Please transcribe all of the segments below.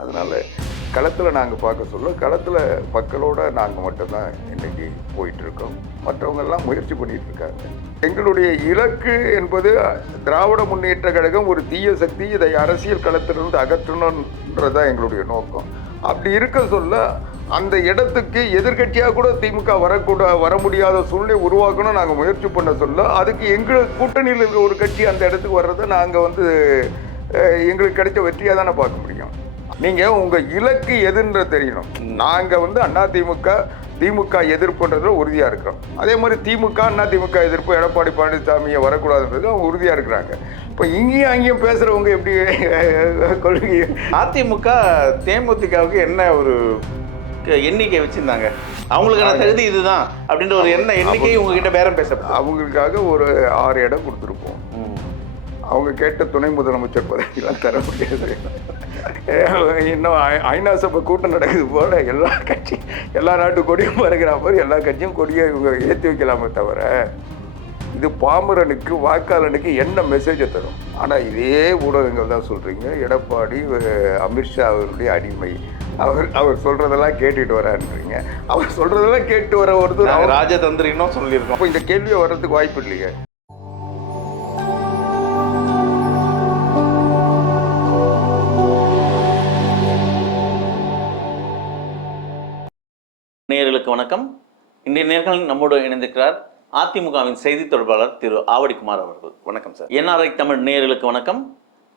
அதனால் களத்தில் நாங்கள் பார்க்க சொல்ல களத்தில் மக்களோட நாங்கள் மட்டும்தான் இன்றைக்கி போயிட்டுருக்கோம். மற்றவங்கெல்லாம் முயற்சி பண்ணிகிட்ருக்காங்க. எங்களுடைய இலக்கு என்பது திராவிட முன்னேற்ற கழகம் ஒரு தீய சக்தி, இதை அரசியல் களத்திலிருந்து அகற்றணுன்றதான் எங்களுடைய நோக்கம். அப்படி இருக்க சொல்ல அந்த இடத்துக்கு எதிர்கட்சியாக கூட திமுக வர முடியாத சூழ்நிலை உருவாக்கணும் நாங்கள் முயற்சி பண்ண சொல்ல, அதுக்கு எங்கள் கூட்டணியில் இருக்கிற ஒரு கட்சி அந்த இடத்துக்கு வர்றதை நாங்கள் எங்களுக்கு கிடைச்ச வெற்றியாக தானே பார்க்க முடியும். நீங்கள் உங்கள் இலக்கு எதுன்ற தெரியணும். நாங்கள் திமுக எதிர்ப்புன்றதுல உறுதியாக இருக்கிறோம். அதே மாதிரி திமுக எதிர்ப்பு எடப்பாடி பழனிசாமியை வரக்கூடாதுன்றது அவங்க உறுதியாக இருக்கிறாங்க. இப்போ இங்கேயும் அங்கேயும் பேசுகிறவங்க எப்படி கொள்கை? அதிமுக தேமுதிகவுக்கு என்ன ஒரு எண்ணிக்கை வச்சுருந்தாங்க, அவங்களுக்கான தகுதி இதுதான் அப்படின்ற ஒரு எண்ணிக்கை உங்ககிட்ட பேரம் பேச அவங்களுக்காக ஒரு 6 இடம் கொடுத்துருப்போம். அவங்க கேட்ட துணை முதலமைச்சர் பதவியெல்லாம் தர முடியாது. இன்னும் ஐநா சபை கூட்டம் நடக்குது போல எல்லா நாட்டு கொடியும் பறக்கிற மாதிரி எல்லா கட்சியும் கொடியை இவங்க ஏற்றி வைக்கலாமே தவிர இது பாமரனுக்கு வாக்காளனுக்கு என்ன மெசேஜை தரும்? ஆனால் இதே ஊடகங்கள் தான் சொல்கிறீங்க எடப்பாடி அமித்ஷா அவருடைய அடிமை, அவர் சொல்கிறதெல்லாம் கேட்டுட்டு வரான்றீங்க. அவர் சொல்கிறதெல்லாம் கேட்டு வர ஒருத்தர் ராஜதந்திரின்னு சொல்லியிருக்கோம். அப்போ இந்த கேள்வியை வர்றதுக்கு வாய்ப்பு இல்லையே. நேயர்களுக்கு வணக்கம். இன்றைய நேர்காணலில் நம்மோடு இணைந்திருக்கிறார் அதிமுகவின் செய்தி தொடர்பாளர் திரு ஆவடிக்குமார் அவர்கள். வணக்கம் சார். என்ஆர்ஐ தமிழ் நேயர்களுக்கு வணக்கம்.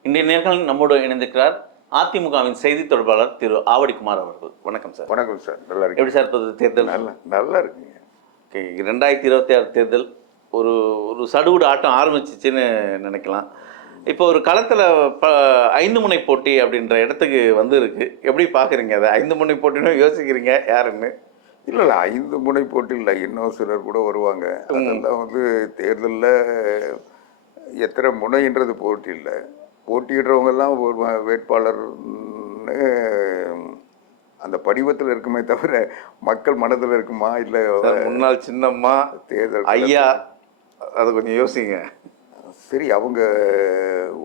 இன்றைய நேர்காணலில் நம்மோடு இணைந்திருக்கிறார் அதிமுகவின் செய்தி தொடர்பாளர் திரு ஆவடிக்குமார் அவர்கள். வணக்கம் சார். வணக்கம் சார். நல்லா இருக்கு. எப்படி சார் இப்போது தேர்தல்? நல்லா இருக்குங்க. 2026 தேர்தல் ஒரு சடுகுடு ஆட்டம் ஆரம்பிச்சிச்சுன்னு நினைக்கலாம். இப்போ ஒரு களத்தில் 5 முனை போட்டி அப்படின்ற இடத்துக்கு இருக்கு. எப்படி பார்க்குறீங்க அதை? 5 முனை போட்டின்னு யோசிக்கிறீங்க யாருன்னு? இல்லை 5 முனை போட்டி இல்லை, இன்னும் சிலர் கூட வருவாங்க. அதெல்லாம் தேர்தலில் எத்தனை முனைன்றது போட்டி இல்லை. போட்டியிடுறவங்கெல்லாம் ஒரு வேட்பாளர்னு அந்த படிவத்தில் இருக்குமே தவிர மக்கள் மனதில் இருக்குமா இல்லை முன்னாள் சின்னம்மா தேர்தல் ஐயா, அதை கொஞ்சம் யோசிங்க. சரி, அவங்க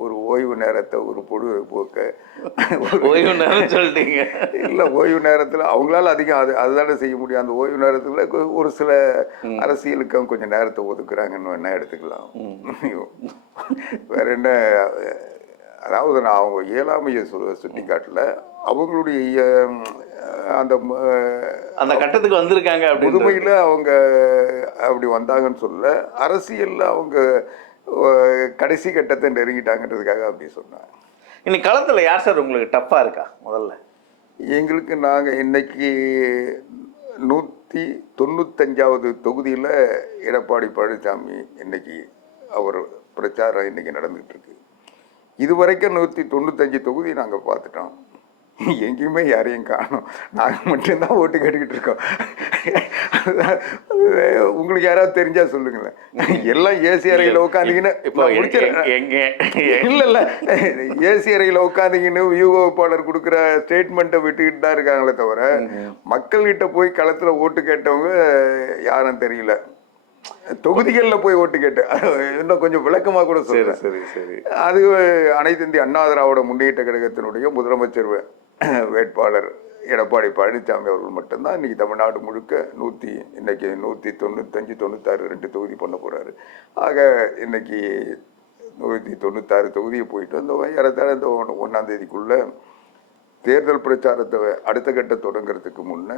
ஒரு ஓய்வு நேரத்தை ஒரு பொழுதுபோக்க ஓய்வு நேரம் சொல்லிட்டீங்க. இல்லை, ஓய்வு நேரத்தில் அவங்களால அதிகம் அதுதானே செய்ய முடியும். அந்த ஓய்வு நேரத்தில் ஒரு சில அரசியலுக்கு கொஞ்சம் நேரத்தை ஒதுக்குறாங்கன்னு என்ன எடுத்துக்கலாம். வேற என்ன, அதாவது நான் அவங்க இயலாமையை சுட்டி காட்டல, அவங்களுடைய அந்த கட்டத்துக்கு வந்திருக்காங்க. புதுமையில் அவங்க அப்படி வந்தாங்கன்னு சொல்ல, அரசியலில் அவங்க கடைசி கட்டத்தை நெருங்கிட்டாங்கன்றதுக்காக அப்படி சொன்னாங்க. இன்னைக்கு களத்தில் யார் சார் உங்களுக்கு டஃப்பாக இருக்கா? முதல்ல எங்களுக்கு நாங்கள் இன்னைக்கு 195வது தொகுதியில் எடப்பாடி பழனிசாமி இன்னைக்கு அவர் பிரச்சாரம் இன்னைக்கு நடந்துகிட்டு இருக்கு. இதுவரைக்கும் 195 தொகுதி நாங்கள் பார்த்துட்டோம். எங்கேயுமே யாரையும் காணோம். நாங்கள் மட்டும்தான் ஓட்டு கேட்டுக்கிட்டு இருக்கோம். உங்களுக்கு யாராவது தெரிஞ்சா சொல்லுங்களேன். எல்லாம் ஏசி அறையில் உட்காந்துக்கின்னு இப்போ இல்லை இல்லை ஏசி அறையில் உட்காந்துக்கின்னு வியூகோப்பாளர் கொடுக்குற ஸ்டேட்மெண்ட்டை விட்டுக்கிட்டு தான் இருக்காங்களே தவிர மக்கள்கிட்ட போய் களத்தில் ஓட்டு கேட்டவங்க யாரும் தெரியல. தொகுதிகளில் போய் ஓட்டு கேட்டு இன்னும் கொஞ்சம் விளக்கமாக கூட சொல்றேன். சரி சரி. அது அனைத்து இந்திய அண்ணா திராவிட முன்னேற்ற கழகத்தினுடைய முதலமைச்சர் வேட்பாளர் எடப்பாடி பழனிசாமி அவர்கள் மட்டும்தான் இன்னைக்கு தமிழ்நாடு முழுக்க இன்னைக்கு 195, 96 2 தொகுதி பண்ண போறாரு. ஆக இன்னைக்கு 196 தொகுதியை போயிட்டு அந்த ஏறத்தாழ இந்த 1ஆம் தேதிக்குள்ள தேர்தல் பிரச்சாரத்தை அடுத்த கட்ட தொடங்கிறதுக்கு முன்னே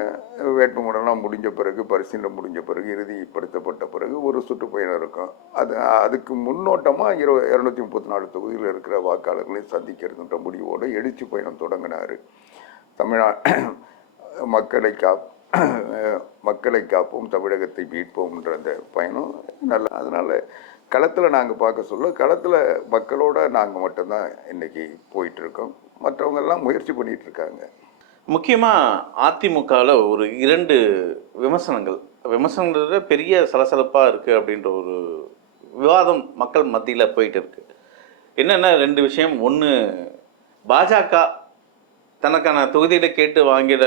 வேட்புமனுலாம் முடிஞ்ச பிறகு, பரிசீலனை முடிஞ்ச பிறகு, இறுதிப்படுத்தப்பட்ட பிறகு ஒரு சுற்றுப்பயணம் இருக்கும். அதுக்கு முன்னோட்டமாக 234 தொகுதியில் இருக்கிற வாக்காளர்களையும் சந்திக்கிறதுன்ற முடிவோடு எழுச்சி பயணம் தொடங்கினார். மக்களை காப்போம், தமிழகத்தை மீட்போம்ன்ற அந்த பயணம் நல்லா. அதனால் களத்தில் நாங்கள் பார்க்க சொல்ல, களத்தில் மக்களோட நாங்கள் மட்டும்தான் இன்னைக்கு போயிட்டுருக்கோம். மற்றவங்கெல்லாம் முயற்சி பண்ணிகிட்டு இருக்காங்க. முக்கியமாக அதிமுகவில் ஒரு 2 விமர்சனங்களோட பெரிய சலசலப்பாக இருக்குது அப்படின்ற ஒரு விவாதம் மக்கள் மத்தியில் போயிட்டு இருக்கு. என்னென்னா 2 விஷயம். ஒன்று, பாஜக தனக்கான தொகுதியில கேட்டு வாங்கிட,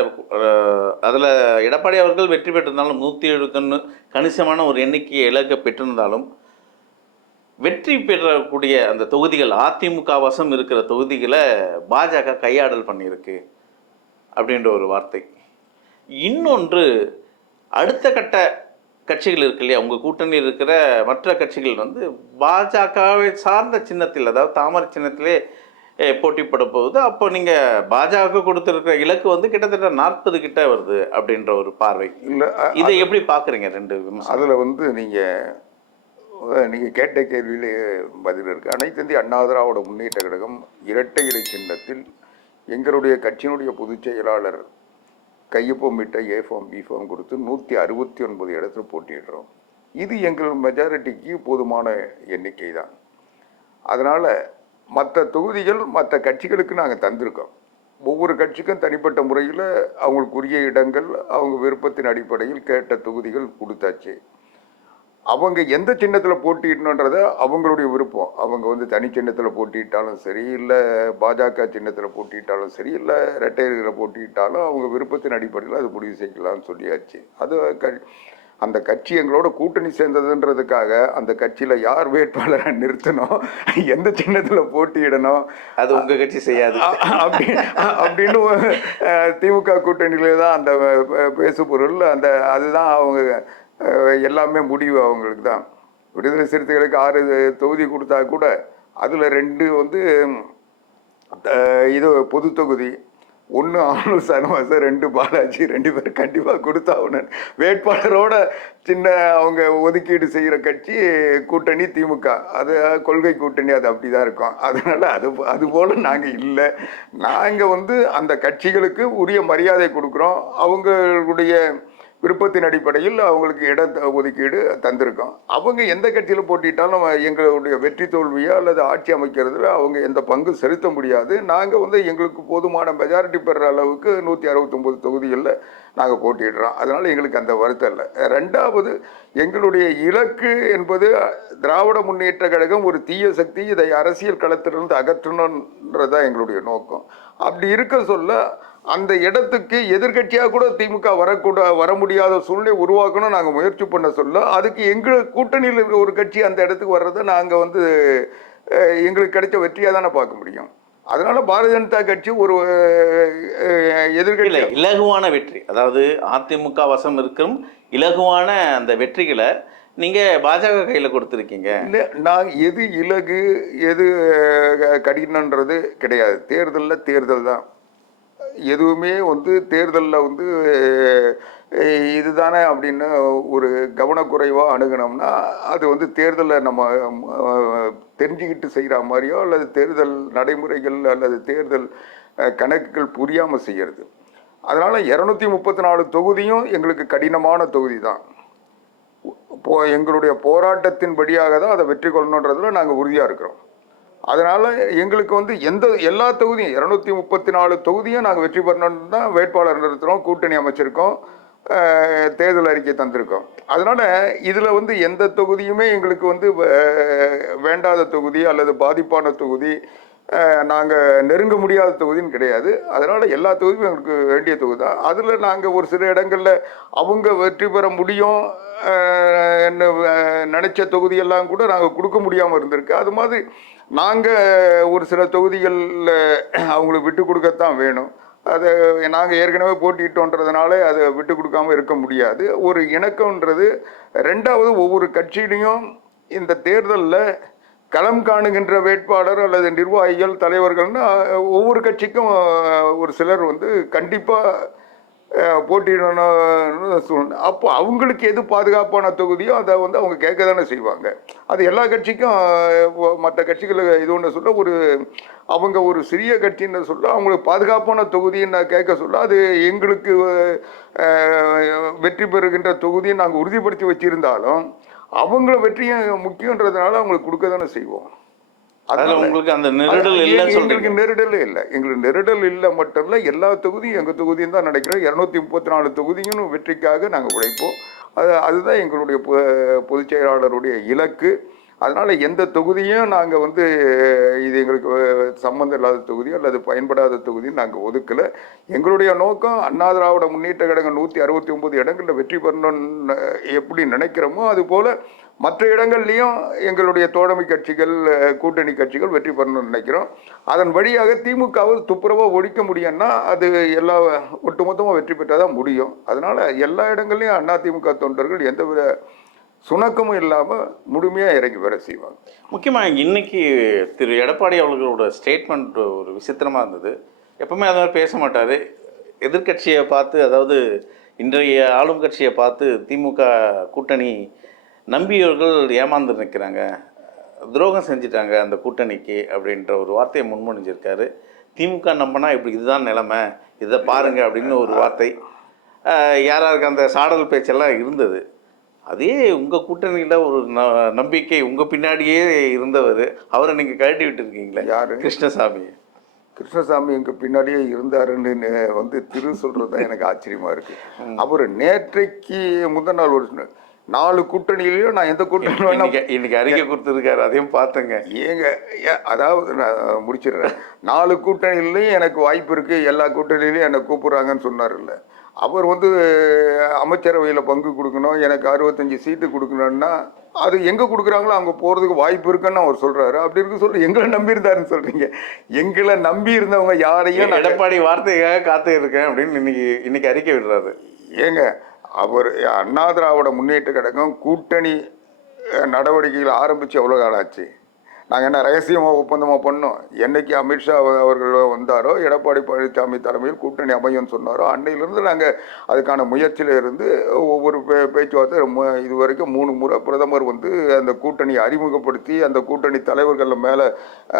அதில் எடப்பாடி அவர்கள் வெற்றி பெற்றிருந்தாலும் 107 கணிசமான ஒரு எண்ணிக்கையை இழக்க பெற்றிருந்தாலும் வெற்றி பெறக்கூடிய அந்த தொகுதிகள் அதிமுக வசம் இருக்கிற தொகுதிகளை பாஜக கையாடல் பண்ணியிருக்கு அப்படின்ற ஒரு வார்த்தை. இன்னொன்று, அடுத்த கட்ட கட்சிகள் இருக்கு இல்லையா, உங்கள் கூட்டணியில் இருக்கிற மற்ற கட்சிகள் வந்து பாஜகவை சார்ந்த சின்னத்தில், அதாவது தாமரை சின்னத்திலே போட்டிப்பட போகுது. அப்போ நீங்கள் பாஜக கொடுத்துருக்கிற இலக்கு வந்து கிட்டத்தட்ட 40 கிட்ட வருது அப்படின்ற ஒரு பார்வை. இல்லை, இதை எப்படி பார்க்குறீங்க? ரெண்டு விமர்சனம். அதில் வந்து நீங்கள் கேட்ட கேள்வியிலே பதில் இருக்குது. அனைத்து இந்திய அண்ணா திராவிட முன்னேற்ற கழகம் இரட்டை இலை சின்னத்தில் எங்களுடைய கட்சியினுடைய பொதுச் செயலாளர் கையொப்பமிட்ட ஏ ஃபார்ம் பி ஃபார்ம் கொடுத்து 169 இடத்துல போட்டிடுறோம். இது எங்கள் மெஜாரிட்டிக்கு போதுமான எண்ணிக்கை தான். அதனால் மற்ற தொகுதிகள் மற்ற கட்சிகளுக்கு நாங்கள் தந்திருக்கோம். ஒவ்வொரு கட்சிக்கும் தனிப்பட்ட முறையில் அவங்களுக்குரிய இடங்கள் அவங்க விருப்பத்தின் அடிப்படையில் கேட்ட தொகுதிகள் கொடுத்தாச்சு. அவங்க எந்த சின்னத்தில் போட்டிடணுன்றத அவங்களுடைய விருப்பம். அவங்க வந்து தனி சின்னத்தில் போட்டிட்டாலும் சரி, இல்லை பாஜக சின்னத்தில் போட்டிட்டாலும் சரி, இல்லை ரெட்டையர்களில் போட்டிட்டாலும் அவங்க விருப்பத்தின் அடிப்படையில் அது முடிவு செய்யலாம்னு சொல்லியாச்சு. அது அந்த கட்சி எங்களோட கூட்டணி சேர்ந்ததுன்றதுக்காக அந்த கட்சியில் யார் வேட்பாளரை நிறுத்தணும், எந்த சின்னத்தில் போட்டியிடணும், அது உங்கள் கட்சி செய்யாது அப்படின்னு திமுக கூட்டணியிலே தான் அந்த பேசுபொருள். அதுதான் அவங்க எல்லாமே முடிவு அவங்களுக்கு தான். விடுதலை சிறுத்தைகளுக்கு 6 தொகுதி கொடுத்தா கூட அதில் 2 வந்து இது பொது தொகுதி, 1 ஆனூர் சனவாசம், 2 பாலாஜி, 2 பேர் கண்டிப்பாக கொடுத்தாகணும். வேட்பாளரோட சின்ன அவங்க ஒதுக்கீடு செய்கிற கட்சி கூட்டணி திமுக. அது கொள்கை கூட்டணி, அது அப்படி தான் இருக்கும். அதனால் அதுபோல் நாங்கள் இல்லை. நாங்கள் வந்து அந்த கட்சிகளுக்கு உரிய மரியாதை கொடுக்குறோம். அவங்களுடைய விருப்பத்தின் அடிப்படையில் அவங்களுக்கு இட ஒதுக்கீடு தந்திருக்கோம். அவங்க எந்த கட்சியில் போட்டிட்டாலும் எங்களுடைய வெற்றி தோல்வியோ அல்லது ஆட்சி அமைக்கிறதுல அவங்க எந்த பங்கு செலுத்த முடியாது. நாங்கள் வந்து எங்களுக்கு போதுமான மெஜாரிட்டி பெறுற அளவுக்கு 169 தொகுதிகளில் நாங்கள் போட்டிடுறோம். அதனால் எங்களுக்கு அந்த வருத்தம் இல்லை. ரெண்டாவது, எங்களுடைய இலக்கு என்பது திராவிட முன்னேற்ற கழகம் ஒரு தீய சக்தி, இதை அரசியல் களத்திலிருந்து அகற்றணுன்றதான் எங்களுடைய நோக்கம். அப்படி இருக்க சொல்ல அந்த இடத்துக்கு எதிர்கட்சியாக கூட திமுக வர முடியாத சூழ்நிலை உருவாக்கணும் நாங்கள் முயற்சி பண்ண சொல்ல, அதுக்கு எங்கள் கூட்டணியில் இருக்கிற ஒரு கட்சி அந்த இடத்துக்கு வர்றதை நாங்கள் வந்து எங்களுக்கு கிடைச்ச வெற்றியாக தானே பார்க்க முடியும். அதனால பாரதிய ஜனதா கட்சி ஒரு எதிர்கட்சி இலகுவான வெற்றி, அதாவது அதிமுக வசம் இருக்கும் இலகுவான அந்த வெற்றிகளை நீங்கள் பாஜக கையில் கொடுத்துருக்கீங்க. இல்லை, நாங்கள் எது இலகு எது கடினன்றது கிடையாது. தேர்தல் தான். எதுவுமே வந்து தேர்தலில் வந்து இதுதானே அப்படின்னு ஒரு கவனக்குறைவாக அணுகினோம்னா அது வந்து தேர்தலில் நம்ம தெரிஞ்சுக்கிட்டு செய்கிற மாதிரியோ அல்லது தேர்தல் நடைமுறைகள் அல்லது தேர்தல் கணக்குகள் புரியாமல் செய்கிறது. அதனால் 234 தொகுதியும் எங்களுக்கு கடினமான தொகுதி தான். எங்களுடைய போராட்டத்தின் படியாக தான் அதை வெற்றி கொள்ளணுன்றதுல நாங்கள் உறுதியாக இருக்கிறோம். அதனால் எங்களுக்கு வந்து எல்லா தொகுதியும் 234 தொகுதியும் நாங்கள் வெற்றி பெறணும்னு தான் வேட்பாளர் நிறுத்துகிறோம், கூட்டணி அமைச்சிருக்கோம், தேர்தல் அறிக்கை தந்திருக்கோம். அதனால் இதில் வந்து எந்த தொகுதியுமே எங்களுக்கு வந்து வேண்டாத தொகுதி அல்லது பாதிப்பான தொகுதி, நாங்கள் நெருங்க முடியாத தொகுதின்னு கிடையாது. அதனால் எல்லா தொகுதியும் எங்களுக்கு வேண்டிய தொகுதி தான். அதில் நாங்கள் ஒரு சில இடங்களில் அவங்க வெற்றி பெற முடியும் என்ன நினச்ச தொகுதியெல்லாம் கூட நாங்கள் கொடுக்க முடியாமல் இருந்திருக்கு. அது மாதிரி நாங்கள் ஒரு சில தொகுதிகளில் அவங்களுக்கு விட்டு கொடுக்கத்தான் வேணும். அதை நாங்கள் ஏற்கனவே போட்டிட்டோன்றதுனால அதை விட்டு கொடுக்காமல் இருக்க முடியாது. ஒரு இணக்கம்ன்றது. ரெண்டாவது, ஒவ்வொரு கட்சியிலையும் இந்த தேர்தலில் களம் காணுகின்ற வேட்பாளர் அல்லது நிர்வாகிகள் தலைவர்கள்னு ஒவ்வொரு கட்சிக்கும் ஒரு சிலர் வந்து கண்டிப்பாக போட்டியிடணும்னு சொல்லணும். அப்போ அவங்களுக்கு எது பாதுகாப்பான தொகுதியோ அதை வந்து அவங்க கேட்க தானே செய்வாங்க. அது எல்லா கட்சிக்கும் மற்ற கட்சிகள் இது ஒன்று சொல்ல, அவங்க ஒரு சிறிய கட்சின்னு சொல்ல அவங்களுக்கு பாதுகாப்பான தொகுதின்னு கேட்க சொல்ல, அது எங்களுக்கு வெற்றி பெறுகின்ற தொகுதியை நாங்கள் உறுதிப்படுத்தி வச்சிருந்தாலும் அவங்கள வெற்றியும் முக்கியன்றதுனால அவங்களுக்கு கொடுக்க தானே செய்வோம். உங்களுக்கு அந்த நெருடல் இல்லை. எங்களுக்கு நெருடல் இல்லை. எங்களுக்கு நெருடல் இல்லை மட்டும் இல்லை, எல்லா தொகுதியும் எங்கள் தொகுதியும் தான் நினைக்கிறோம். 234 தொகுதியும் வெற்றிக்காக நாங்கள் உழைப்போம். அதுதான் எங்களுடைய பொதுச் செயலாளருடைய இலக்கு. அதனால் எந்த தொகுதியும் நாங்கள் வந்து இது எங்களுக்கு சம்மந்தம் இல்லாத தொகுதி அல்லது பயன்படாத தொகுதியும் நாங்கள் ஒதுக்கலை. எங்களுடைய நோக்கம் அண்ணா திராவிட முன்னேற்ற கழகம் 169 இடங்களில் வெற்றி பெறணும்னு எப்படி நினைக்கிறோமோ அதுபோல் மற்ற இடங்கள்லையும் எங்களுடைய தோழமை கட்சிகள் கூட்டணி கட்சிகள் வெற்றி பெறணும்னு நினைக்கிறோம். அதன் வழியாக திமுகவை துப்புரவாக ஒழிக்க முடியும்னா அது எல்லா ஒட்டுமொத்தமாக வெற்றி பெற்றால் தான் முடியும். அதனால் எல்லா இடங்கள்லையும் அதிமுக தொண்டர்கள் எந்தவித சுணக்கமும் இல்லாமல் முழுமையாக இறங்கி வேலை செய்வாங்க. முக்கியமாக இன்னைக்கு திரு எடப்பாடி அவர்களோட ஸ்டேட்மெண்ட் ஒரு விசித்திரமாக இருந்தது. எப்பவுமே அது மாதிரி பேச மாட்டார். எதிர்கட்சியை பார்த்து, அதாவது இன்றைய ஆளும் கட்சியை பார்த்து திமுக கூட்டணி நம்பியவர்கள் ஏமாந்து நிற்கிறாங்க, துரோகம் செஞ்சிட்டாங்க அந்த கூட்டணிக்கு அப்படின்ற ஒரு வார்த்தையை முன்மொழிஞ்சிருக்காரு. திமுக நம்பினா இப்படி இதுதான் நிலைமை, இதை பாருங்க அப்படின்னு ஒரு வார்த்தை. யாராருக்கு அந்த சாடல் பேச்செல்லாம் இருந்தது. அதே உங்கள் கூட்டணியில் ஒரு நம்பிக்கை உங்கள் பின்னாடியே இருந்தவர், அவரை நீங்கள் கழட்டி விட்டுருக்கீங்களே. யார்? கிருஷ்ணசாமி. கிருஷ்ணசாமி எங்கள் பின்னாடியே இருந்தாருன்னு வந்து திரு சொல்கிறது தான் எனக்கு ஆச்சரியமாக இருக்குது. அவர் நேற்றைக்கு முதல் நாள் ஒரு 4 கூட்டணியிலையும் நான் எந்த கூட்டணி இன்னைக்கு அறிக்கை கொடுத்துருக்காரு, அதையும் பார்த்தேங்க. அதாவது நான் முடிச்சிடுறேன். 4 கூட்டணியிலையும் எனக்கு வாய்ப்பு இருக்குது, எல்லா கூட்டணியிலையும் என்னை கூப்பிட்றாங்கன்னு சொன்னார்ல. அவர் வந்து அமைச்சரவையில் பங்கு கொடுக்கணும், எனக்கு 65 சீட்டு கொடுக்கணும்னா அது எங்கே கொடுக்குறாங்களோ அங்கே போகிறதுக்கு வாய்ப்பு இருக்குன்னு அவர் சொல்கிறாரு. அப்படி இருக்கு சொல்லி எங்களை நம்பியிருந்தாருன்னு சொல்கிறீங்க. எங்களை நம்பி இருந்தவங்க யாரையும் எடப்பாடி வார்த்தைக்காக காத்து இருக்கேன் அப்படின்னு இன்னைக்கு அறிக்கை விடுறாரு. ஏங்க, அவர் அண்ணா திராவிட முன்னேற்ற கழகம் கூட்டணி நடவடிக்கைகள் ஆரம்பித்து எவ்வளோ காலம் ஆச்சு? நாங்கள் என்ன ரகசியமாக ஒப்பந்தமாக பண்ணோம்? என்னைக்கு அமித்ஷா அவர்கள் வந்தாரோ, எடப்பாடி பழனிசாமி தலைமையில் கூட்டணி அமையும்னு சொன்னாரோ, அன்னையிலேருந்து நாங்கள் அதுக்கான முயற்சியில் இருந்து ஒவ்வொரு பேச்சுவார்த்தை இது வரைக்கும் 3 முறை பிரதமர் வந்து அந்த கூட்டணியை அறிமுகப்படுத்தி அந்த கூட்டணி தலைவர்கள் மேலே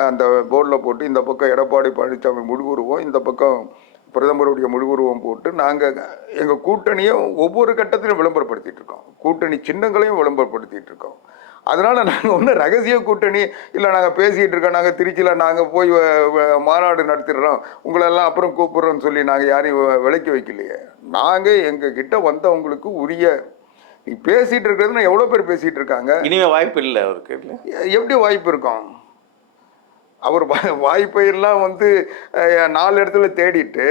அந்த போர்டில் போட்டு இந்த பக்கம் எடப்பாடி பழனிசாமி முழுவுருவோம், இந்த பக்கம் பிரதமருடைய முழுவுருவம் போட்டு நாங்கள் எங்கள் கூட்டணியை ஒவ்வொரு கட்டத்திலும் விளம்பரப்படுத்திகிட்டு இருக்கோம். கூட்டணி சின்னங்களையும் விளம்பரப்படுத்திகிட்டு இருக்கோம். அதனால் நாங்கள் ஒன்றும் ரகசிய கூட்டணி இல்லை, நாங்கள் பேசிகிட்டு இருக்கோம், நாங்கள் திருச்சியில் நாங்கள் போய் மாநாடு நடத்திடுறோம், உங்களெல்லாம் அப்புறம் கூப்பிட்றோன்னு சொல்லி நாங்கள் யாரையும் விலைக்கு வைக்கலையே. நாங்கள் எங்கள் கிட்ட வந்தவங்களுக்கு உரிய நீ பேசிகிட்டு இருக்கிறதுனா எவ்வளோ பேர் பேசிகிட்டு இருக்காங்க. இனிமேல் வாய்ப்பு இல்லை அவருக்கு. எப்படி வாய்ப்பு இருக்கும்? அவர் வாய்ப்பையெல்லாம் வந்து 4 இடத்துல தேடிட்டு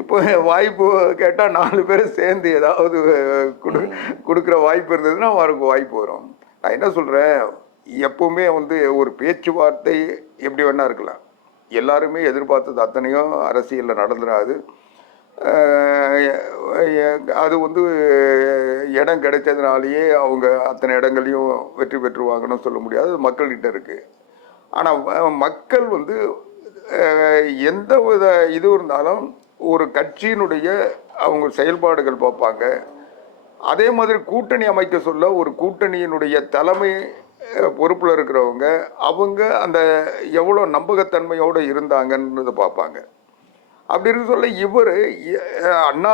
இப்போ வாய்ப்பு கேட்டால் 4 பேர் சேர்ந்து ஏதாவது கொடுக்குற வாய்ப்பு இருந்ததுன்னா அவருக்கு வாய்ப்பு வரும். நான் என்ன சொல்கிறேன், எப்பவுமே வந்து ஒரு பேச்சுவார்த்தை எப்படி வேணா இருக்கலாம். எல்லாருமே எதிர்பார்த்தது அத்தனையும் அரசியலில் நடந்துடாது. அது வந்து இடம் கிடைச்சதுனாலேயே அவங்க அத்தனை இடங்களையும் வெற்றி பெற்றுவாங்கன்னு சொல்ல முடியாது, மக்கள்கிட்ட இருக்குது. ஆனால் மக்கள் வந்து எந்த வித இது இருந்தாலும் ஒரு கட்சியினுடைய அவங்க செயல்பாடுகள் பார்ப்பாங்க. அதே மாதிரி கூட்டணி அமைக்க சொல்ல ஒரு கூட்டணியினுடைய தலைமை பொறுப்பில் இருக்கிறவங்க அவங்க அந்த எவ்வளோ நம்பகத்தன்மையோடு இருந்தாங்கன்றதை பார்ப்பாங்க. அப்படி இருக்க சொல்ல இவர்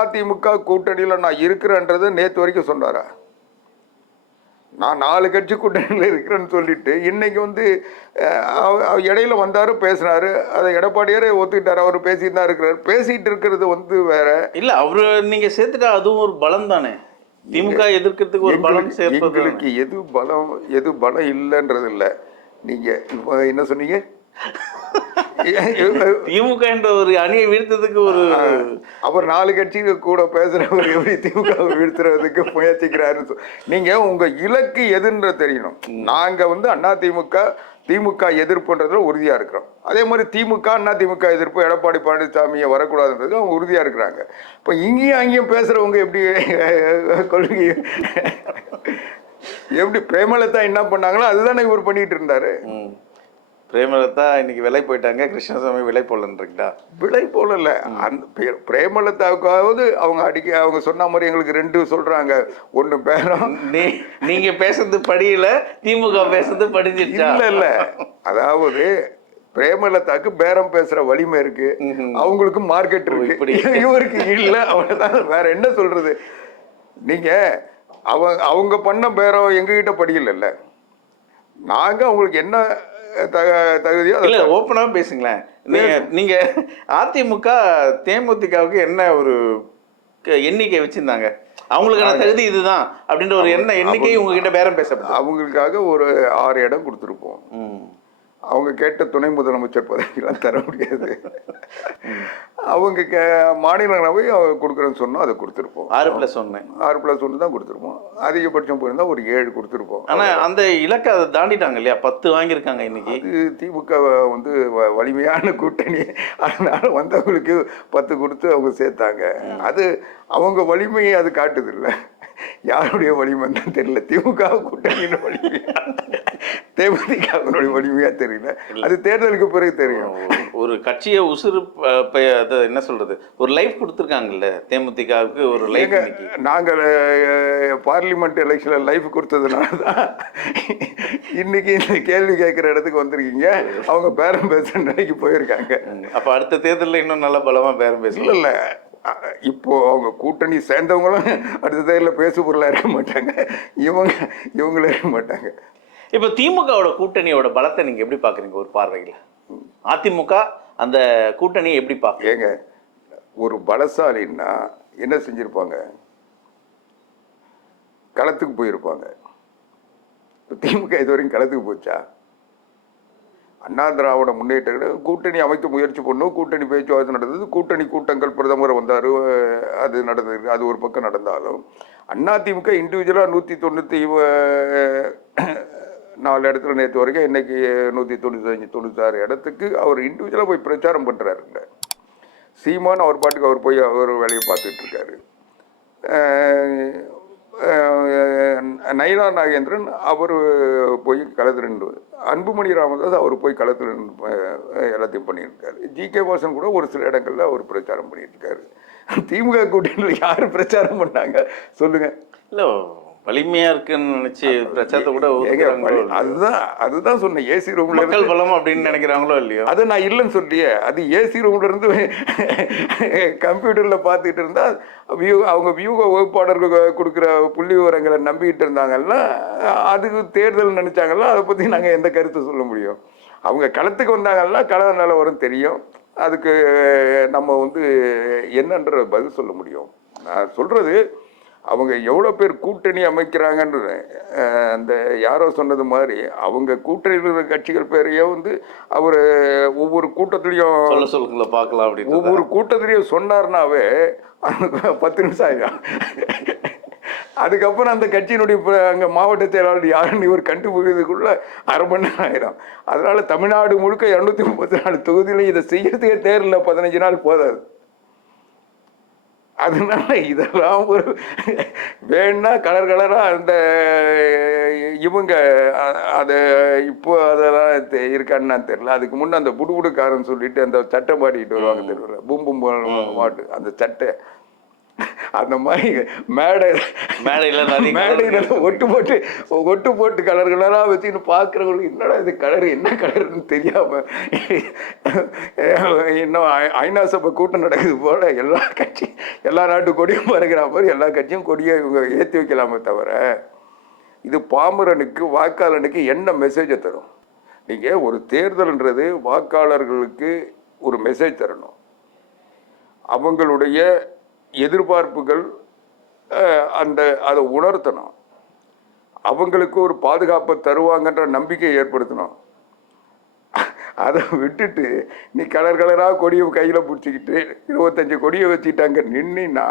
அதிமுக கூட்டணியில் நான் இருக்கிறேன்றதை நேற்று வரைக்கும் சொன்னாரா? நான் 4 கட்சி கூட்டணியில் இருக்கிறேன்னு சொல்லிட்டு இன்னைக்கு வந்து இடையில வந்தார், பேசினாரு, அதை எடப்பாடியாரே ஒத்துக்கிட்டார். அவர் பேசிட்டு தான் இருக்கிறார். பேசிட்டு இருக்கிறது வந்து வேற இல்லை. அவரு நீங்கள் சேர்த்துட்டா அதுவும் ஒரு பலம் தானே. திமுக எதிர்க்கிறதுக்கு ஒரு பலம் சேர்ப்பது. எங்களுக்கு எது பலம் இல்லைன்றது இல்லை. நீங்கள் என்ன சொன்னீங்க? திமுக என்ற ஒரு அணியை வீழ்த்ததுக்கு ஒரு அவர் 4 கட்சிக்கு கூட பேசுறவர் எப்படி திமுக வீழ்த்துறதுக்கு முயற்சிக்கிறாரு. நீங்க உங்க இலக்கு எதுன்ற தெரியணும். நாங்க வந்து திமுக எதிர்ப்புன்றதுல உறுதியா இருக்கிறோம். அதே மாதிரி அதிமுக எதிர்ப்பு எடப்பாடி பழனிசாமியை வரக்கூடாதுன்றது அவங்க உறுதியா இருக்கிறாங்க. இப்போ இங்கேயும் அங்கேயும் பேசுறவங்க எப்படி கொள்கை எப்படி பிரேமலதா என்ன பண்ணாங்களோ அதுதானே இவர் பண்ணிட்டு இருந்தாரு. பிரேமலதா இன்னைக்கு விலை போயிட்டாங்க, கிருஷ்ணசாமி விலை போடலன்றீங்களா? விலை போடல. அந்த பிரேமலதாவுக்காவது அவங்க சொன்ன மாதிரி எங்களுக்கு 2 சொல்றாங்க. ஒன்று பேரம் நீங்க பேசுறது படியில, திமுக பேசுறது படிச்சிருச்சா? இல்ல அதாவது பிரேமலதாக்கு பேரம் பேசுற வலிமை இருக்கு, அவங்களுக்கு மார்க்கெட் இருக்கு, இவருக்கு இல்ல. அவ்வளவுதான், வேற என்ன சொல்றது? நீங்க அவங்க பண்ண பேரம் எங்ககிட்ட படியில. நாங்க அவங்களுக்கு என்ன தகுதியோ இல்லை, ஓப்பனாக பேசுங்களேன். நீங்கள் அதிமுக தேமுதிகவுக்கு என்ன ஒரு எண்ணிக்கை வச்சுருந்தாங்க? அவங்களுக்கான தகுதி இதுதான் அப்படின்ற ஒரு எண்ணிக்கை உங்ககிட்ட பேரம் பேசப்படும். அவங்களுக்காக ஒரு 6 இடம் கொடுத்துருப்போம். அவங்க கேட்ட துணை முதலமைச்சர் பதவியெல்லாம் தர முடியாது. அவங்க மாநிலங்களவை அவங்க கொடுக்குறேன்னு சொன்னோம், அதை கொடுத்துருப்போம். 6+1 6+1 தான் கொடுத்துருப்போம். அதிகபட்சம் போயிருந்தா ஒரு 7 கொடுத்துருப்போம். ஆனால் அந்த இலக்கை அதை தாண்டிட்டாங்க இல்லையா? 10 வாங்கியிருக்காங்க இன்னைக்கு. அது திமுக வந்து வலிமையான கூட்டணி, அதனால வந்தவங்களுக்கு 10 கொடுத்து அவங்க சேர்த்தாங்க. அது அவங்க வலிமையை அது காட்டுது இல்லை. யாருடைய வலிமைன்னு தெரியல. திமுக கூட்டணியின் வலிமையா தேமுதிகவினுடைய வலிமையா தெரியல. அது தேர்தலுக்கு பிறகு தெரியும். ஒரு கட்சியை உசுறு என்ன சொல்றது, ஒரு லைஃப் கொடுத்துருக்காங்கல்ல தேமுதிகவுக்கு. ஒரு லைஃப் நாங்கள் பார்லிமெண்ட் எலெக்ஷன்ல லைஃப் கொடுத்ததுனால தான் இன்னைக்கு இந்த கேள்வி கேட்குற இடத்துக்கு வந்திருக்கீங்க. அவங்க பேரம் பேசுற நிலைக்கு போயிருக்காங்க. அப்போ அடுத்த தேர்தலில் இன்னும் நல்லா பலமா பேரம் பேசல. இல்லை இப்போ அவங்க கூட்டணி சேர்ந்தவங்களும் அடுத்த தேர்தலில் பேசு பொருளாக இருக்க மாட்டாங்க. இவங்களும் இருக்க மாட்டாங்க. இப்போ திமுகவோட கூட்டணியோட பலத்தை நீங்க எப்படி பாக்குறீங்க ஒரு பார்வையில்? அதிமுக அந்த கூட்டணியை எப்படி பார்க்க? ஏங்க, ஒரு பலசாலின்னா என்ன செஞ்சிருப்பாங்க? களத்துக்கு போயிருப்பாங்க. திமுக இதுவரைக்கும் களத்துக்கு போச்சா? அண்ணா திராவிட முன்னேற்ற கூட்டணி அமைக்க முயற்சி பண்ணும், கூட்டணி பேச்சுவார்த்தை நடந்தது, கூட்டணி கூட்டங்கள் பிரதமர் வந்தார், அது நடந்தது. அது ஒரு பக்கம் நடந்தாலும் அதிமுக இண்டிவிஜுவலாக 194 இடத்துல நேற்று வரைக்கும், இன்னைக்கு 195-96 இடத்துக்கு அவர் இண்டிவிஜுவலாக போய் பிரச்சாரம் பண்ணுறாருங்க. சீமான் அவர் பாட்டுக்கு அவர் போய் அவர் வேலையை பார்த்துட்டு இருக்காரு. நயினா நாகேந்திரன் அவர் போய் களத்தில், அன்புமணி ராமதாஸ் அவர் போய் களத்தில் எல்லாத்தையும் பண்ணியிருக்காரு. ஜி.கே. வாசன் கூட ஒரு சில இடங்கள்ல அவர் பிரச்சாரம் பண்ணியிருக்காரு. திமுக கூட்டணியில் யார் பிரச்சாரம் பண்ணாங்க சொல்லுங்க? இல்லை, வலிமையா இருக்குன்னு நினைச்சு பிரச்சாரத்தை கூட அதுதான் சொன்னேன். ஏசி ரூம்ல மக்கள் பலம் அப்படின்னு நினைக்கிறாங்களோ இல்லையோ, அது நான் இல்லைன்னு சொல்லியே. அது ஏசி ரூம்ல இருந்து கம்ப்யூட்டர்ல பார்த்துட்டு இருந்தா அவங்க வியூக வகுப்பாளர்கள் கொடுக்குற புள்ளி விவரங்களை நம்பிக்கிட்டு இருந்தாங்கன்னா அதுக்கு தேர்தல் நினைச்சாங்கன்னா அதை பத்தி நாங்கள் எந்த கருத்து சொல்ல முடியும்? அவங்க களத்துக்கு வந்தாங்கன்னா கள நிலவரம் தெரியும். அதுக்கு நம்ம வந்து என்னன்ற பதில் சொல்ல முடியும். நான் சொல்றது, அவங்க எவ்வளோ பேர் கூட்டணி அமைக்கிறாங்கன்றது, அந்த யாரோ சொன்னது மாதிரி அவங்க கூட்டணியில் இருக்கிற கட்சிகள் பேரையே வந்து அவர் ஒவ்வொரு கூட்டத்திலையும் சொல்லுங்கள பார்க்கலாம் அப்படின்னு ஒவ்வொரு கூட்டத்திலையும் சொன்னார்னாவே 10 நிமிஷம் ஆகிடும். அதுக்கப்புறம் அந்த கட்சியினுடைய அங்கே மாவட்ட செயலாளர் யாருன்னு இவர் கண்டுபிடிக்கிறதுக்குள்ள 1/2 மணி நேரம் ஆயிடும். அதனால தமிழ்நாடு முழுக்க 234 தொகுதியிலும் இதை செய்யறதுக்கே தேர்தலில் 15 நாள் போதாது. அதனால இதெல்லாம் ஒரு வேணா கலராக அந்த இவங்க அதை இப்போ அதெல்லாம் இருக்கான்னு நான் தெரியல. அதுக்கு முன்னே அந்த புடுபுடுக்காரன்னு சொல்லிட்டு அந்த சட்டை மாட்டிக்கிட்டு வருவாங்க தெரியல, பூம்பும் மாட்டு அந்த சட்டை, அந்த மாதிரி மேடையில ஒட்டு போட்டு கலர்களாக வச்சுன்னு பார்க்குறவங்களுக்கு என்னடா இது கலர், என்ன கலர்னு தெரியாம இன்னும் ஐநா சபை கூட்டம் நடக்குது போல எல்லா நாட்டு கொடியும் பறக்கிற மாதிரி எல்லா கட்சியும் கொடியை இவங்க ஏற்றி வைக்கலாமே தவிர இது பாமரனுக்கு வாக்காளனுக்கு என்ன மெசேஜை தரும்? நீங்கள் ஒரு தேர்தல்ன்றது வாக்காளர்களுக்கு ஒரு மெசேஜ் தரணும். அவங்களுடைய எதிர்பார்ப்புகள் அதை உணர்த்தணும். அவங்களுக்கு ஒரு பாதுகாப்பை தருவாங்கன்ற நம்பிக்கையை ஏற்படுத்தணும். அதை விட்டுட்டு நீ கலராக கொடியை கையில் பிடிச்சிக்கிட்டு 25 கொடியை வச்சுட்டாங்க நின்னா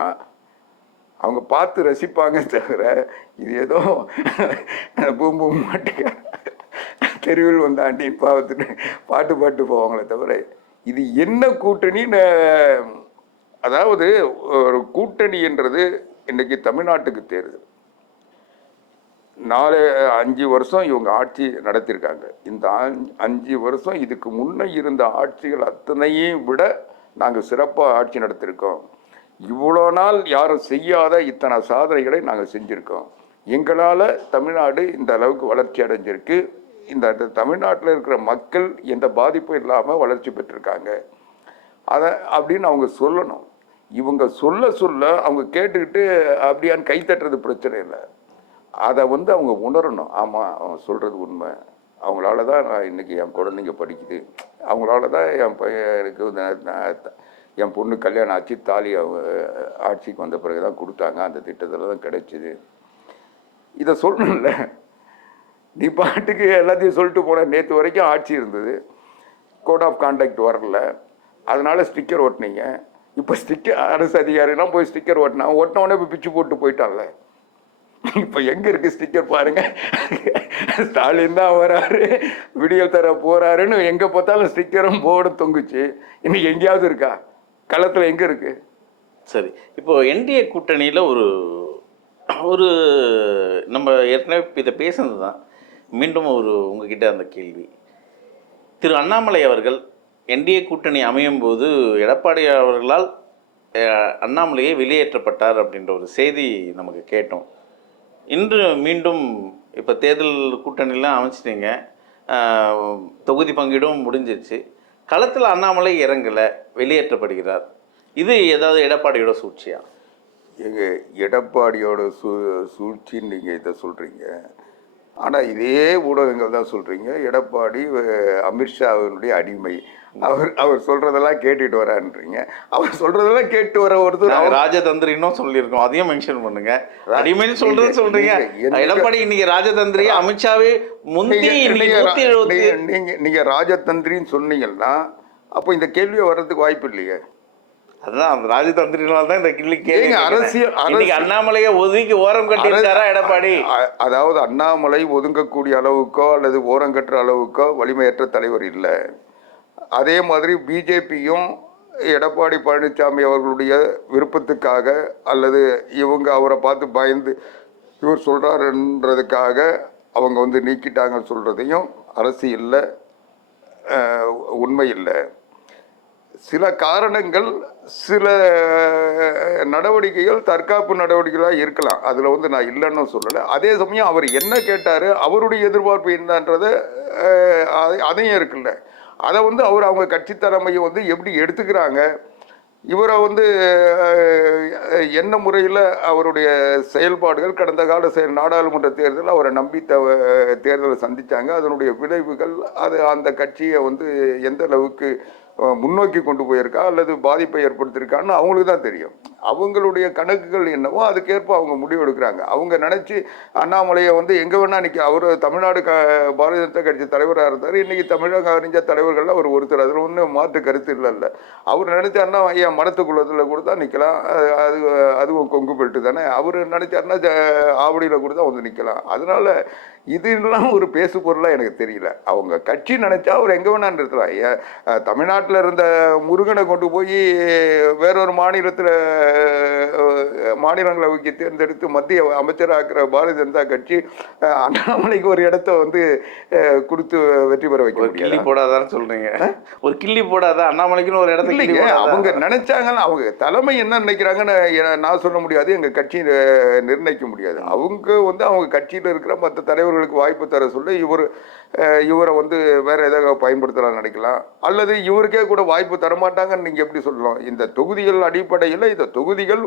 அவங்க பார்த்து ரசிப்பாங்க தவிர இது ஏதோ பூம்பு மாட்டுக்க தெருவில் வந்தாண்டி பாவத்துட்டு பாட்டு போவாங்களே தவிர இது என்ன கூட்டணின்னு. அதாவது ஒரு கூட்டணி என்றது இன்னைக்கு தமிழ்நாட்டுக்கு தேர்தல். 5 வருஷம் இவங்க ஆட்சி நடத்தியிருக்காங்க. இந்த 5 வருஷம் இதுக்கு முன்னே இருந்த ஆட்சிகள் அத்தனையும் விட நாங்கள் சிறப்பாக ஆட்சி நடத்தியிருக்கோம். இவ்வளோ நாள் யாரும் செய்யாத இத்தனை சாதனைகளை நாங்கள் செஞ்சுருக்கோம். எங்களால் தமிழ்நாடு இந்த அளவுக்கு வளர்ச்சி அடைஞ்சிருக்கு. இந்த தமிழ்நாட்டில் இருக்கிற மக்கள் எந்த பாதிப்பும் இல்லாமல் வளர்ச்சி பெற்றிருக்காங்க. அதை அப்படின்னு அவங்க சொல்லணும். இவங்க சொல்ல அவங்க கேட்டுக்கிட்டு அப்படியான்னு கைத்தட்டுறது பிரச்சனை இல்லை. அதை வந்து அவங்க உணரணும். ஆமாம், அவங்க சொல்கிறது உண்மை. அவங்களால தான் நான் இன்றைக்கி என் குழந்தைங்க படிக்குது, அவங்களால தான் என் பையனுக்கு என் பொண்ணு கல்யாணம் ஆச்சு, தாலி ஆட்சிக்கு வந்த பிறகு தான் கொடுத்தாங்க, அந்த திட்டத்தில் தான் கிடைச்சிது. இதை சொல்லணும்ல, நீ பாட்டுக்கு எல்லாத்தையும் சொல்லிட்டு போன. நேற்று வரைக்கும் ஆட்சி இருந்தது, கோட் ஆஃப் கான்டாக்ட் வரல, அதனால ஸ்டிக்கர் ஓட்டினீங்க. இப்போ அரசு அதிகாரிலாம் போய் ஸ்டிக்கர் ஓட்டினவொடனே போய் பிச்சு போட்டு போயிட்டான்ல. இப்போ எங்கே இருக்குது ஸ்டிக்கர் பாருங்க. ஸ்டாலின் தான் வராரு, விடியல் தர போறாருன்னு எங்கே பார்த்தாலும் ஸ்டிக்கரும் போர்டும் தொங்குச்சு. இன்னைக்கு எங்கேயாவது இருக்கா? களத்தில் எங்கே இருக்கு? சரி, இப்போ என்டிஏ கூட்டணியில் ஒரு நம்ம ஏற்கனவே இதை பேசுனது தான், மீண்டும் உங்ககிட்ட அந்த கேள்வி. திரு அண்ணாமலை அவர்கள் என்டிஏ கூட்டணி அமையும் போது எடப்பாடி அவர்களால் அண்ணாமலையே வெளியேற்றப்பட்டார் அப்படின்ற ஒரு செய்தி நமக்கு கேட்டோம். இன்று மீண்டும் இப்போ தேர்தல் கூட்டணிலாம் அமைச்சிட்டிங்க, தொகுதி பங்கீடும் முடிஞ்சிருச்சு, களத்தில் அண்ணாமலை இறங்கலை, வெளியேற்றப்படுகிறார். இது ஏதாவது எடப்பாடியோட சூழ்ச்சியா? எங்கள் எடப்பாடியோட சூழ்ச்சின்னு நீங்கள் இதை சொல்கிறீங்க. ஆனால் இதே ஊடகங்கள் தான் சொல்கிறீங்க எடப்பாடி அமித்ஷாவினுடைய அடிமை, அவர் சொல்கிறதெல்லாம் கேட்டுட்டு வரான்றீங்க. அவர் சொல்கிறதெல்லாம் கேட்டு வர ஒருத்தர் ராஜதந்திரின்னு சொல்லியிருக்கோம், அதையும் மென்ஷன் பண்ணுங்க. அடிமைன்னு சொல்கிறீங்க. எடப்பாடி இன்னைக்கு ராஜதந்திரி, அமித்ஷாவே முந்தி நீங்கள் ராஜதந்திரின்னு சொன்னீங்கன்னா அப்போ இந்த கேள்வியை வர்றதுக்கு வாய்ப்பு இல்லையே. அதுதான் அந்த ராஜதந்திரினால தான் இந்த கிள்ளி கேள்வி. அரசியல் அண்ணாமலையை ஒதுக்கி ஓரம் கட்டிருக்காரா எடப்பாடி? அதாவது அண்ணாமலை ஒதுங்கக்கூடிய அளவுக்கோ அல்லது ஓரம் கட்டுற அளவுக்கோ வலிமையற்ற தலைவர் இல்லை. அதே மாதிரி பிஜேபியும் எடப்பாடி பழனிசாமி அவர்களுடைய விருப்பத்துக்காக அல்லது இவங்க அவரை பார்த்து பயந்து இவர் சொல்கிறாருன்றதுக்காக அவங்க நீக்கிட்டாங்கன்னு சொல்கிறதையும் அரசியலில் உண்மை இல்லை. சில காரணங்கள், சில நடவடிக்கைகள் தற்காப்பு நடவடிக்கைகளாக இருக்கலாம், அதில் நான் இல்லைன்னு சொல்லலை. அதே சமயம் அவர் என்ன கேட்டார், அவருடைய எதிர்பார்ப்பு என்னன்றதை அதையும் இருக்குல்ல. அதை அவங்க கட்சி தலைமையை எப்படி எடுத்துக்கிறாங்க, இவரை என்ன முறையில் அவருடைய செயல்பாடுகள் கடந்த கால நாடாளுமன்ற தேர்தலில் அவரை நம்பி தேர்தலை சந்தித்தாங்க, அதனுடைய விளைவுகள் அது அந்த கட்சியை எந்த அளவுக்கு முன்னோக்கி கொண்டு போயிருக்கா அல்லது பாதிப்பை ஏற்படுத்தியிருக்கான்னு அவங்களுக்கு தான் தெரியும். அவங்களுடைய கணக்குகள் என்னவோ அதுக்கேற்ப அவங்க முடிவு எடுக்கிறாங்க. அவங்க நினச்சி அண்ணாமலையை எங்கே வேணால் நிற்க, அவர் தமிழ்நாடு பாரதிய ஜனதா கட்சி தலைவராக இருந்தார், இன்றைக்கி தமிழக அறிஞர் தலைவர்கள் அவர் ஒருத்தர், அதில் ஒன்றும் மாற்று கருத்து இல்லைல்ல. அவர் நினச்சாருன்னா என் மனத்துக்குள்ளத்தில் கூட தான் நிற்கலாம், அதுவும் கொங்கு பெல்ட்டு தானே. அவர் நினச்சாருன்னா ஆவடியில் கூட தான் நிற்கலாம். அதனால் இதெல்லாம் ஒரு பேசு பொருளாக எனக்கு தெரியல. அவங்க கட்சி நினச்சா அவர் எங்கே வேணான்னு இருக்கலாம். தமிழ்நாட்டில் இருந்த முருகனை கொண்டு போய் வேறொரு மாநிலங்களவைக்கு தேர்ந்தெடுத்து மத்திய அமைச்சராகிற பாரதிய ஜனதா கட்சி அண்ணாமலைக்கு ஒரு இடத்த கொடுத்து வெற்றி பெற வைக்க முடியாது. கிள்ளி போடாதான்னு சொல்றீங்க, ஒரு கிள்ளி போடாதா அண்ணாமலைக்குன்னு ஒரு இடத்த இல்லைங்க. அவங்க நினைச்சாங்கன்னா அவங்க தலைமை என்ன நினைக்கிறாங்கன்னு நான் சொல்ல முடியாது, எங்கள் கட்சி நிர்ணயிக்க முடியாது. அவங்க அவங்க கட்சியில் இருக்கிற மற்ற தலைவர்களுக்கு வாய்ப்பு தர சொல்ல இவரை வேற ஏதாவது பயன்படுத்தலாம் நினைக்கலாம், அல்லது இவருக்கே கூட வாய்ப்பு தரமாட்டாங்கன்னு நீங்கள் எப்படி சொல்லலாம்? இந்த தொகுதிகள் அடிப்படையில் இந்த தொகுதிகள்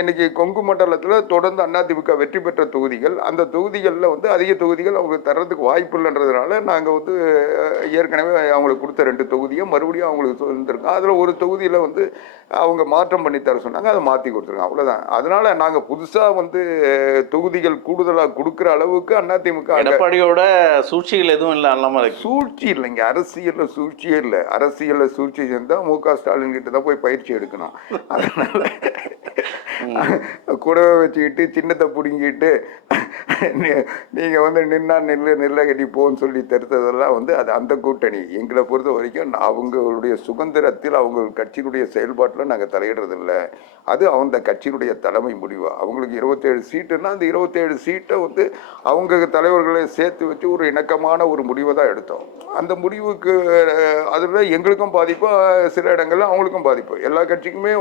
இன்னைக்கு கொங்கு மண்டலத்தில் தொடர்ந்து அதிமுக வெற்றி பெற்ற தொகுதிகள், அந்த தொகுதிகளில் அதிக தொகுதிகள் அவங்க தர்றதுக்கு வாய்ப்பு இல்லைன்றதுனால நாங்கள் ஏற்கனவே அவங்களுக்கு கொடுத்த 2 தொகுதியை மறுபடியும் அவங்களுக்கு சொல்லியிருக்கோம். அதில் ஒரு தொகுதியில் அவங்க மாற்றம் பண்ணி தர சொன்னாங்க, அதை மாற்றி கொடுத்துருக்கோம், அவ்வளோதான். அதனால நாங்கள் புதுசாக தொகுதிகள் கூடுதலாக கொடுக்குற அளவுக்கு அதிமுக எடப்பாடியோட சூழ்ச்சிகள் எதுவும் இல்லை. அல்லாமல் சூழ்ச்சி இல்லைங்க, அரசியலில் சூழ்ச்சியே இல்லை. அரசியலில் சூழ்ச்சி செஞ்சால் மு.க. ஸ்டாலின் கிட்ட தான் போய் பயிற்சி எடுக்கணும். அதனால கூடவே வச்சுக்கிட்டு சின்னத்தை பிடுங்கிட்டு நீங்கள் நின்னா நெல்லை கட்டி போன்னு சொல்லி தடுத்ததெல்லாம் அது அந்த கூட்டணி. எங்களை பொறுத்த வரைக்கும் அவங்களுடைய சுதந்திரத்தில் அவங்க கட்சியினுடைய செயல்பாட்டில் நாங்கள் தலையிடுறதில்லை. அது அந்த கட்சியினுடைய தலைமை முடிவு. அவங்களுக்கு 27 சீட்டுன்னா அந்த 27 சீட்டை அவங்க தலைவர்களை சேர்த்து வச்சு ஒரு இணக்கமான ஒரு முடிவை தான் எடுத்தோம். அந்த முடிவுக்கு அதில் எங்களுக்கும் பாதிப்பு, சில இடங்கள்ல அவங்களுக்கும் பாதிப்பு. எல்லா கட்சிக்குமே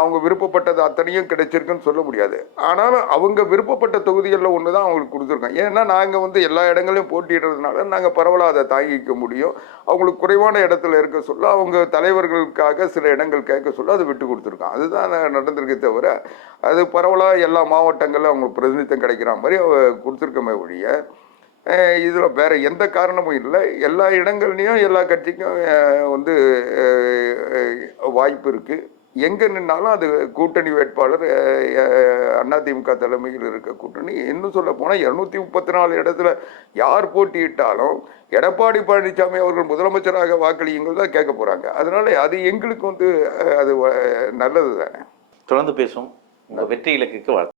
அவங்க விருப்பப்பட்டது அத்தனையும் கிடைச்சிருக்குன்னு சொல்ல முடியாது. ஆனாலும் அவங்க விருப்பப்பட்ட தொகுதிகளில் ஒன்று தான் அவங்களுக்கு கொடுத்துருக்கோம். ஏன்னா நாங்கள் எல்லா இடங்களையும் போட்டிடுறதுனால நாங்கள் பரவலாக அதை தாங்கிக்க முடியும். அவங்களுக்கு குறைவான இடத்துல இருக்க சொல்ல அவங்க தலைவர்களுக்காக சில இடங்கள் கேட்க சொல்ல அதை விட்டு கொடுத்துருக்கோம். அதுதான் நடந்திருக்கே தவிர அது பரவலாக எல்லா மாவட்டங்களில் அவங்களுக்கு பிரதிநிதித்துவம் கிடைக்கிற மாதிரி கொடுத்துருக்கமே ஒழிய இதில் வேற எந்த காரணமும் இல்லை. எல்லா இடங்கள்லையும் எல்லா கட்சிக்கும் வந்து வாய்ப்பு இருக்குது. எங்கே நின்னாலும் அது கூட்டணி வேட்பாளர் அதிமுக தலைமையில் இருக்க கூட்டணி. இன்னும் சொல்ல போனால் 234 இடத்துல யார் போட்டியிட்டாலும் எடப்பாடி பழனிசாமி அவர்கள் முதலமைச்சராக வாக்களியுங்கள் தான் கேட்க போகிறாங்க. அதனால அது எங்களுக்கு வந்து அது நல்லது தானே. தொடர்ந்து பேசுவோம். உங்கள் வெற்றி இலக்குக்கு வாழ்த்து.